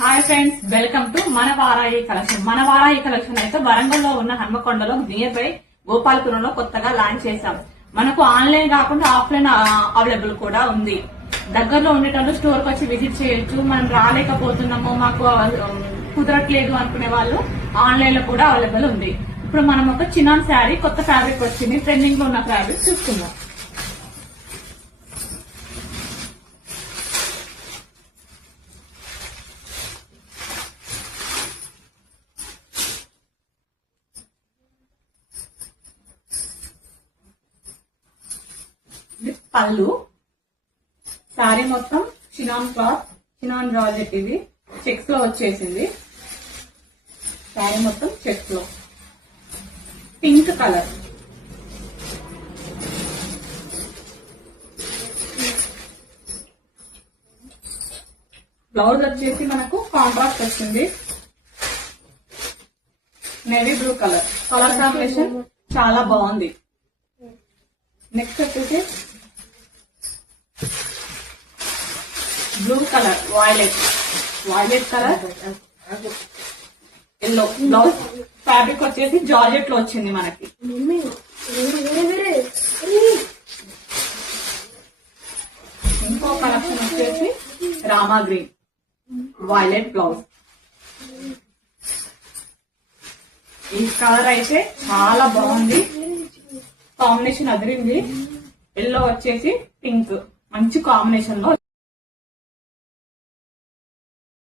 Hi friends, welcome to మన వారాయి collection. మన వారాయి collection అయితే వరంగల్లో ఉన్న హన్మకొండలో నియర్ బై గోపాలపురంలో కొత్తగా లాంచ్ చేశాం. మనకు ఆన్లైన్ కాకుండా ఆఫ్లైన్ అవైలబుల్ కూడా ఉంది. దగ్గరలో ఉండేటప్పుడు స్టోర్ కి వచ్చి విజిట్ చేయొచ్చు. మనం రాలేకపోతున్నాము, మాకు కుదరట్లేదు అనుకునే వాళ్ళు ఆన్లైన్ లో కూడా అవైలబుల్ ఉంది. ఇప్పుడు మనం ఒక చినాన్ శారీ కొత్త ఫ్యాబ్రిక్ వచ్చింది, ట్రెండింగ్ లో ఉన్న ఫ్యాబ్రిక్ చూస్తున్నాం. పళ్ళు, శారీ మొత్తం చినాన్ క్లాత్, చినాన్ జార్జెట్, ఇది చెక్స్ లో వచ్చేసింది. శారీ మొత్తం చెక్స్ లో పింక్ కలర్. బ్లౌజ్ వచ్చేసి మనకు కాంట్రాస్ట్ వచ్చింది, navy blue colour. Colour combination చాలా బాగుంది. నెక్స్ట్ వచ్చేసి blue colour, violet colour, yellow. Blouse fabric వచ్చేసి జార్జెట్ లో వచ్చింది మనకి. ఇంకో కలెక్షన్ వచ్చేసి రామా గ్రీన్, వైలెట్ బ్లౌజ్. ఈ కలర్ అయితే చాలా బాగుంది, కాంబినేషన్ అదిరింది. ఎల్లో వచ్చేసి పింక్, మంచి కాంబినేషన్ లో